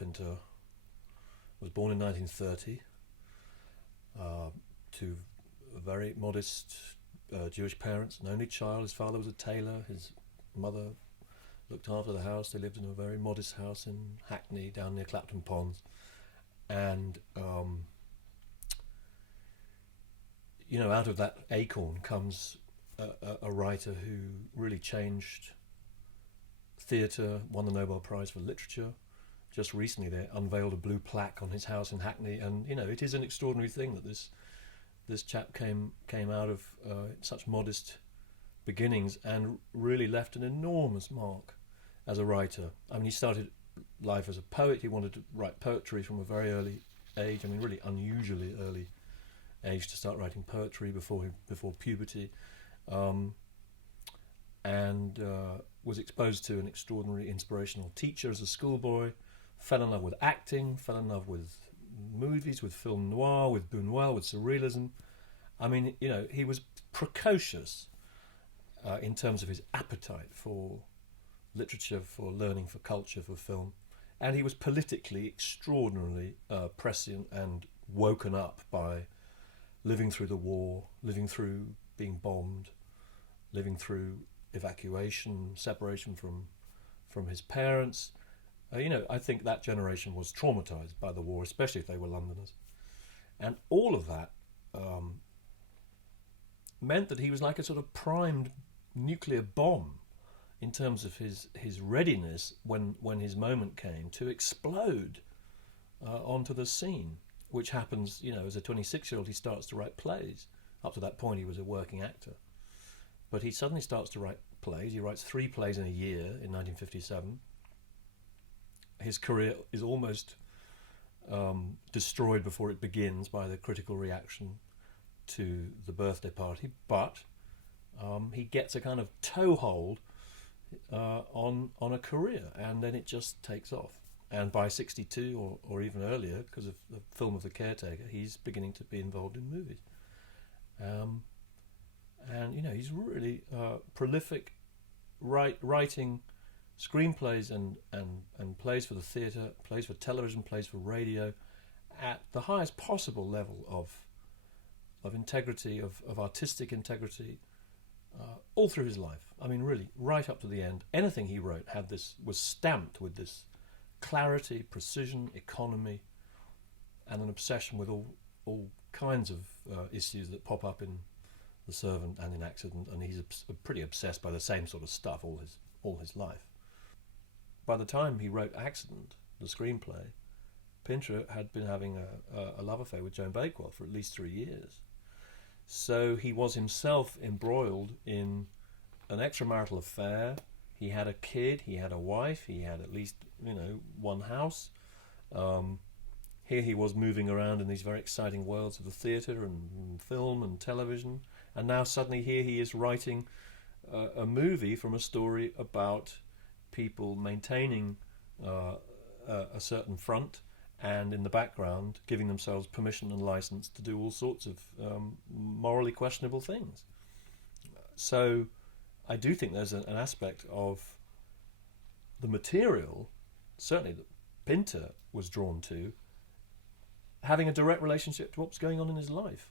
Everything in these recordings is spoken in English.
Pinter was born in 1930 to very modest Jewish parents, an only child. His father was a tailor, his mother looked after the house. They lived in a very modest house in Hackney, down near Clapton Ponds. And, out of that acorn comes a writer who really changed theatre, won the Nobel Prize for Literature. Just recently they unveiled a blue plaque on his house in Hackney, and it is an extraordinary thing that this chap came out of such modest beginnings and really left an enormous mark as a writer. I mean, he started life as a poet. He wanted to write poetry from a very early age. I mean, really unusually early age to start writing poetry before puberty, and was exposed to an extraordinary inspirational teacher as a schoolboy. Fell in love with acting, fell in love with movies, with film noir, with Buñuel, with surrealism. I mean, he was precocious in terms of his appetite for literature, for learning, for culture, for film. And he was politically extraordinarily prescient and woken up by living through the war, living through being bombed, living through evacuation, separation from his parents. I think that generation was traumatized by the war, especially if they were Londoners. And all of that meant that he was like a sort of primed nuclear bomb in terms of his readiness when his moment came to explode onto the scene, which happens, as a 26-year-old he starts to write plays. Up to that point he was a working actor. But he suddenly starts to write plays. He writes 3 plays in a year in 1957. His career is almost destroyed before it begins by the critical reaction to The Birthday Party, but he gets a kind of toehold on a career, and then it just takes off. And by 62 or even earlier, because of the film of The Caretaker, he's beginning to be involved in movies. And he's really prolific, writing screenplays and plays for the theatre, plays for television, plays for radio, at the highest possible level of integrity, of artistic integrity, all through his life. I mean, really, right up to the end. Anything he wrote was stamped with this clarity, precision, economy, and an obsession with all kinds of issues that pop up in The Servant and in Accident, and he's pretty obsessed by the same sort of stuff all his life. By the time he wrote Accident, the screenplay, Pinter had been having a love affair with Joan Bakewell for at least 3 years. So he was himself embroiled in an extramarital affair. He had a kid, he had a wife, he had at least, one house. Here he was moving around in these very exciting worlds of the theatre and film and television. And now suddenly here he is writing a movie from a story about people maintaining a certain front, and in the background giving themselves permission and license to do all sorts of morally questionable things. So I do think there's an aspect of the material, certainly that Pinter was drawn to, having a direct relationship to what's going on in his life.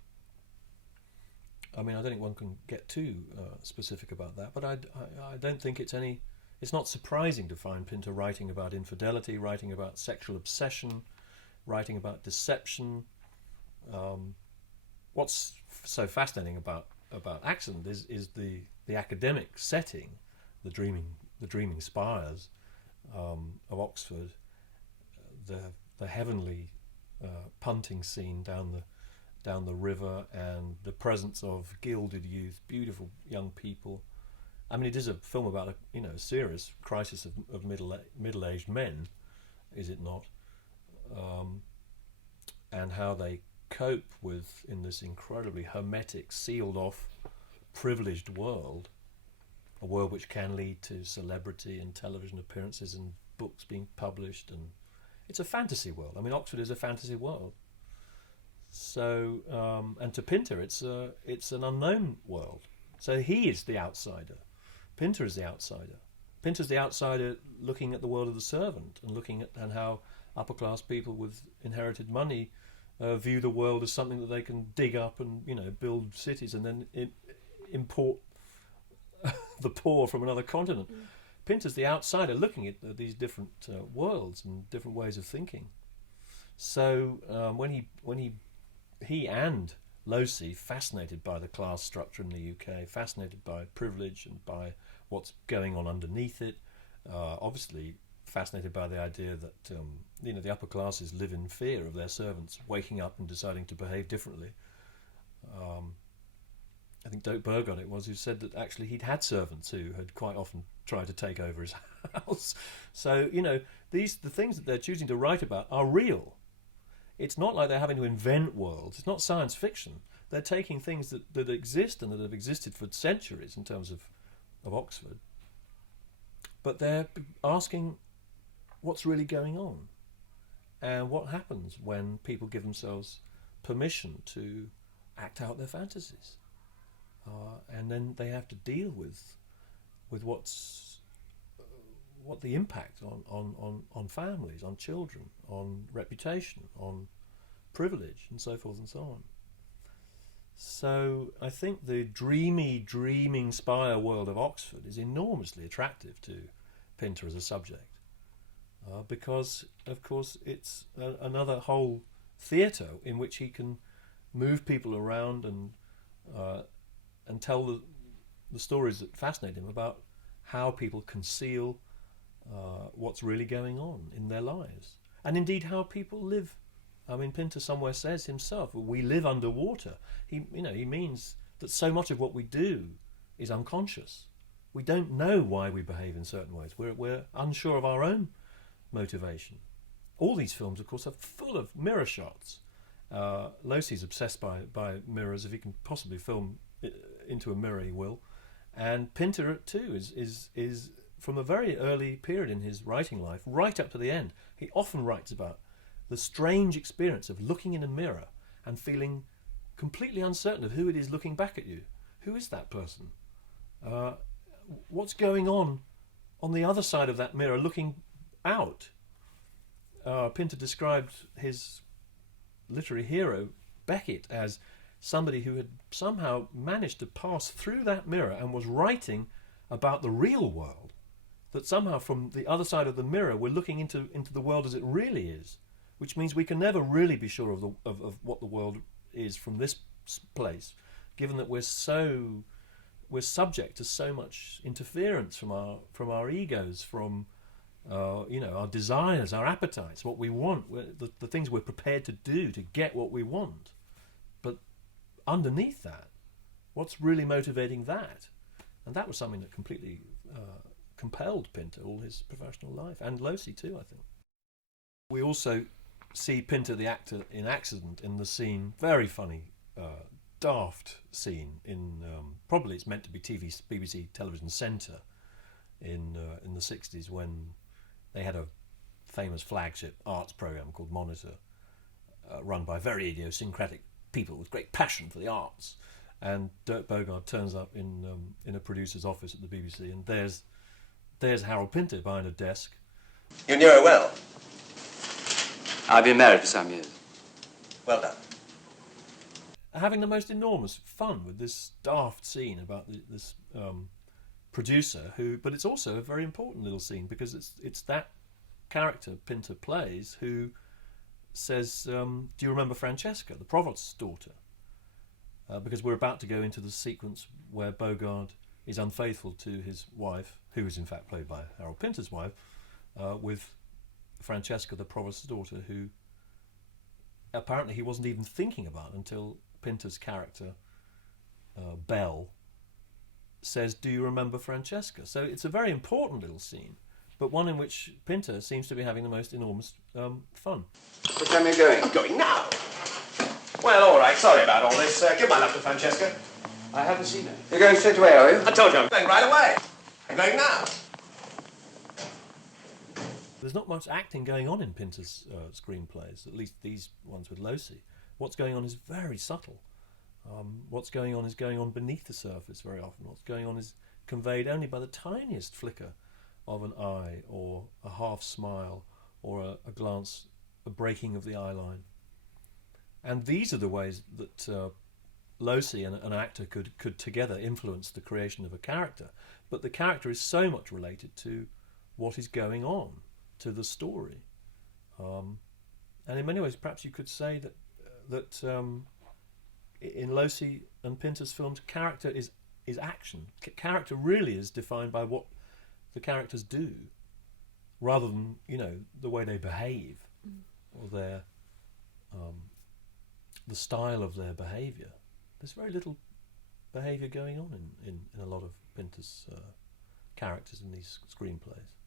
I mean, I don't think one can get too specific about that, but I don't think it's not surprising to find Pinter writing about infidelity, writing about sexual obsession, writing about deception. What's so fascinating about Accident is the academic setting, the dreaming spires of Oxford, the heavenly punting scene down the river, and the presence of gilded youth, beautiful young people. I mean, it is a film about a serious crisis of middle-aged men, is it not? And how they cope with, in this incredibly hermetic, sealed-off, privileged world, a world which can lead to celebrity and television appearances and books being published, and it's a fantasy world. I mean, Oxford is a fantasy world. So, and to Pinter, it's an unknown world. So he is the outsider. Pinter is the outsider. Pinter's the outsider looking at the world of The Servant and looking at and how upper class people with inherited money view the world as something that they can dig up and build cities and then import the poor from another continent. Pinter's the outsider looking at these different worlds and different ways of thinking. So when he and Losey, fascinated by the class structure in the UK, fascinated by privilege and by what's going on underneath it, obviously fascinated by the idea that the upper classes live in fear of their servants waking up and deciding to behave differently. I think Doak Burgon it was who said that actually he'd had servants who had quite often tried to take over his house. So the things that they're choosing to write about are real. It's not like they're having to invent worlds. It's not science fiction. They're taking things that exist and that have existed for centuries in terms of Oxford, but they're asking what's really going on and what happens when people give themselves permission to act out their fantasies, and then they have to deal with what the impact on families, on children, on reputation, on privilege, and so forth and so on. So I think the dreaming spire world of Oxford is enormously attractive to Pinter as a subject, because, of course, it's another whole theatre in which he can move people around and tell the stories that fascinate him about how people conceal what's really going on in their lives, and indeed how people live. I mean, Pinter somewhere says himself, we live underwater. He means that so much of what we do is unconscious. We don't know why we behave in certain ways. We're unsure of our own motivation. All these films, of course, are full of mirror shots. Losey's obsessed by mirrors. If he can possibly film into a mirror, he will. And Pinter too is from a very early period in his writing life, right up to the end. He often writes about the strange experience of looking in a mirror and feeling completely uncertain of who it is looking back at you. Who is that person? What's going on the other side of that mirror looking out? Pinter described his literary hero, Beckett, as somebody who had somehow managed to pass through that mirror and was writing about the real world, that somehow from the other side of the mirror we're looking into the world as it really is, which means we can never really be sure of what the world is from this place, given that we're subject to so much interference from our egos, from our desires, our appetites, what we want, the things we're prepared to do to get what we want. But underneath that, what's really motivating that? And that was something that completely compelled Pinter all his professional life, and Losey too, I think. We also see Pinter the actor in Accident in the scene, very funny, daft scene in probably it's meant to be BBC Television Centre in the 60s, when they had a famous flagship arts programme called Monitor, run by very idiosyncratic people with great passion for the arts. And Dirk Bogarde turns up in a producer's office at the BBC, and there's Harold Pinter behind a desk. You knew her well? I've been married for some years. Well done. Having the most enormous fun with this daft scene about this producer but it's also a very important little scene, because it's that character Pinter plays who says, do you remember Francesca, the provost's daughter? Because we're about to go into the sequence where Bogarde is unfaithful to his wife, who is in fact played by Harold Pinter's wife, with Francesca, the provost's daughter, who apparently he wasn't even thinking about until Pinter's character, Belle, says, do you remember Francesca? So it's a very important little scene, but one in which Pinter seems to be having the most enormous fun. What time are you going? I'm going now. Well, all right, sorry about all this. Give my love to Francesca. I haven't seen her. You're going straight away, are you? I told you I'm going right away. I'm going now. There's not much acting going on in Pinter's screenplays, at least these ones with Losey. What's going on is very subtle. What's going on is going on beneath the surface very often. What's going on is conveyed only by the tiniest flicker of an eye, or a half smile, or a glance, a breaking of the eye line. And these are the ways that Losi and an actor could together influence the creation of a character. But the character is so much related to what is going on, to the story. And in many ways, perhaps you could say that in Losi and Pinter's films, character is action. Character really is defined by what the characters do, rather than the way they behave or their the style of their behaviour. There's very little behaviour going on in a lot of Pinter's characters in these screenplays.